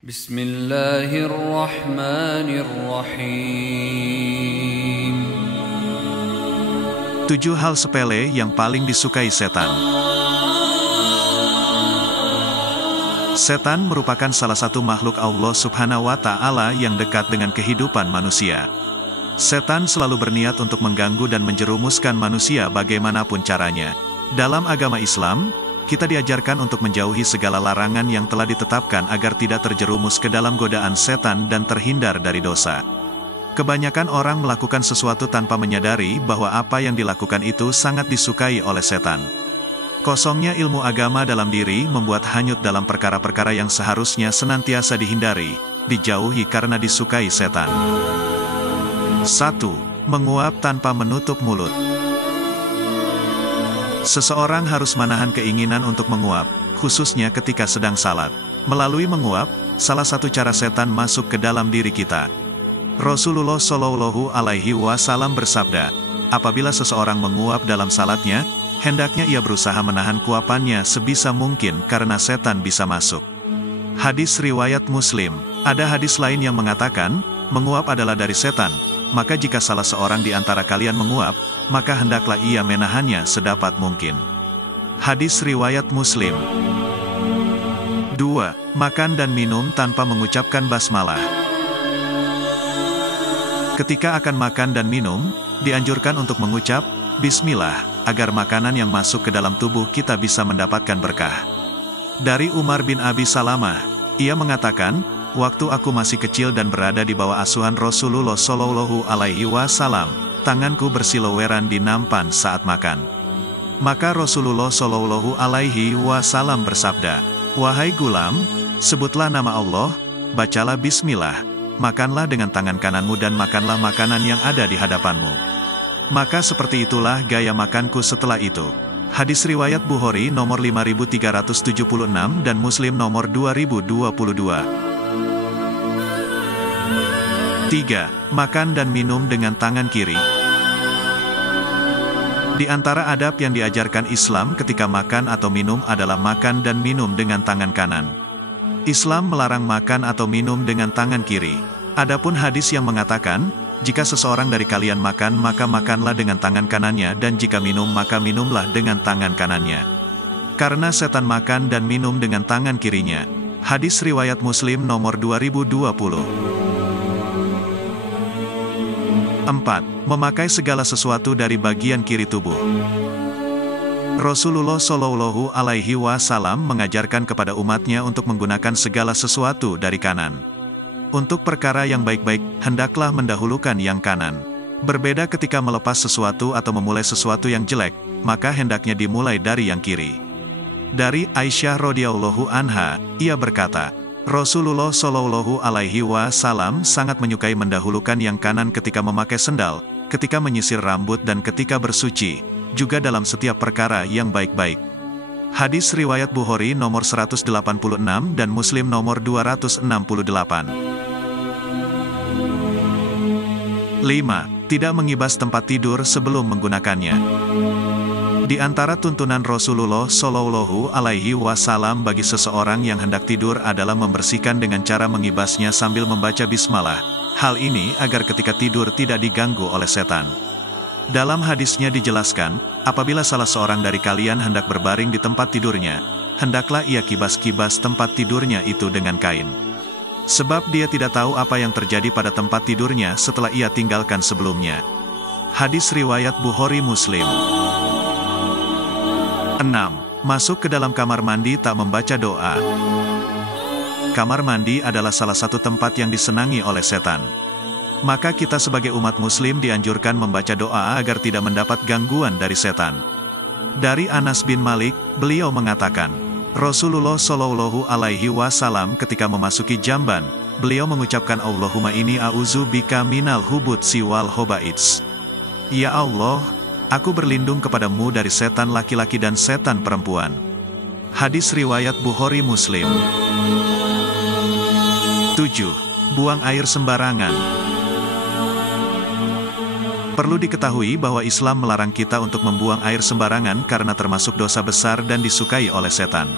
Bismillahirrahmanirrahim. 7 hal sepele yang paling disukai setan. Setan merupakan salah satu makhluk Allah Subhanahu wa Ta'ala yang dekat dengan kehidupan manusia. Setan selalu berniat untuk mengganggu dan menjerumuskan manusia bagaimanapun caranya. Dalam agama Islam, kita diajarkan untuk menjauhi segala larangan yang telah ditetapkan agar tidak terjerumus ke dalam godaan setan dan terhindar dari dosa. Kebanyakan orang melakukan sesuatu tanpa menyadari bahwa apa yang dilakukan itu sangat disukai oleh setan. Kosongnya ilmu agama dalam diri membuat hanyut dalam perkara-perkara yang seharusnya senantiasa dihindari, dijauhi karena disukai setan. 1. Menguap tanpa menutup mulut. Seseorang harus menahan keinginan untuk menguap, khususnya ketika sedang salat. Melalui menguap, salah satu cara setan masuk ke dalam diri kita. Rasulullah Shallallahu Alaihi Wasallam bersabda, apabila seseorang menguap dalam salatnya, hendaknya ia berusaha menahan kuapannya sebisa mungkin karena setan bisa masuk. Hadis riwayat Muslim. Ada hadis lain yang mengatakan, menguap adalah dari setan. Maka jika salah seorang di antara kalian menguap, maka hendaklah ia menahannya sedapat mungkin. Hadis riwayat Muslim. 2. Makan dan minum tanpa mengucapkan basmalah. Ketika akan makan dan minum, dianjurkan untuk mengucap Bismillah, agar makanan yang masuk ke dalam tubuh kita bisa mendapatkan berkah. Dari Umar bin Abi Salamah, ia mengatakan, waktu aku masih kecil dan berada di bawah asuhan Rasulullah Shallallahu Alaihi Wasallam, tanganku bersiloweran di nampan saat makan. Maka Rasulullah Shallallahu Alaihi Wasallam bersabda, wahai gulam, sebutlah nama Allah, bacalah Bismillah, makanlah dengan tangan kananmu dan makanlah makanan yang ada di hadapanmu. Maka seperti itulah gaya makanku setelah itu. Hadis riwayat Bukhari nomor 5376 dan Muslim nomor 2022. 3. Makan dan minum dengan tangan kiri. Di antara adab yang diajarkan Islam ketika makan atau minum adalah makan dan minum dengan tangan kanan. Islam melarang makan atau minum dengan tangan kiri. Adapun hadis yang mengatakan, jika seseorang dari kalian makan maka makanlah dengan tangan kanannya dan jika minum maka minumlah dengan tangan kanannya. Karena setan makan dan minum dengan tangan kirinya. Hadis riwayat Muslim nomor 2020. 4. Memakai segala sesuatu dari bagian kiri tubuh. Rasulullah Shallallahu Alaihi Wasallam mengajarkan kepada umatnya untuk menggunakan segala sesuatu dari kanan. Untuk perkara yang baik-baik, hendaklah mendahulukan yang kanan. Berbeda ketika melepas sesuatu atau memulai sesuatu yang jelek, maka hendaknya dimulai dari yang kiri. Dari Aisyah radhiyallahu anha, ia berkata, Rasulullah Shallallahu Alaihi Wasallam sangat menyukai mendahulukan yang kanan ketika memakai sendal, ketika menyisir rambut dan ketika bersuci, juga dalam setiap perkara yang baik-baik. Hadis riwayat Bukhari nomor 186 dan Muslim nomor 268. 5. Tidak mengibas tempat tidur sebelum menggunakannya. Di antara tuntunan Rasulullah Shallallahu Alaihi Wasallam bagi seseorang yang hendak tidur adalah membersihkan dengan cara mengibasnya sambil membaca bismillah. Hal ini agar ketika tidur tidak diganggu oleh setan. Dalam hadisnya dijelaskan, apabila salah seorang dari kalian hendak berbaring di tempat tidurnya, hendaklah ia kibas-kibas tempat tidurnya itu dengan kain. Sebab dia tidak tahu apa yang terjadi pada tempat tidurnya setelah ia tinggalkan sebelumnya. Hadis riwayat Bukhari Muslim. 6. Masuk ke dalam kamar mandi tak membaca doa. Kamar mandi adalah salah satu tempat yang disenangi oleh setan. Maka kita sebagai umat muslim dianjurkan membaca doa agar tidak mendapat gangguan dari setan. Dari Anas bin Malik, beliau mengatakan, Rasulullah Shallallahu Alaihi Wasallam ketika memasuki jamban, beliau mengucapkan Allahumma inni a'udzu bika minal hubutsi wal khaba'its. Ya Allah, aku berlindung kepadamu dari setan laki-laki dan setan perempuan. Hadis riwayat Bukhari Muslim. 7. Buang air sembarangan. Perlu diketahui bahwa Islam melarang kita untuk membuang air sembarangan karena termasuk dosa besar dan disukai oleh setan.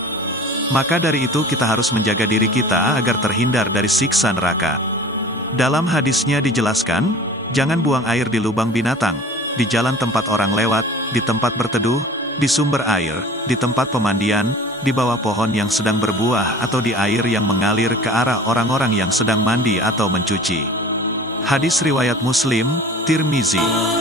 Maka dari itu kita harus menjaga diri kita agar terhindar dari siksa neraka. Dalam hadisnya dijelaskan, jangan buang air di lubang binatang, di jalan tempat orang lewat, di tempat berteduh, di sumber air, di tempat pemandian, di bawah pohon yang sedang berbuah atau di air yang mengalir ke arah orang-orang yang sedang mandi atau mencuci. Hadis riwayat Muslim, Tirmizi.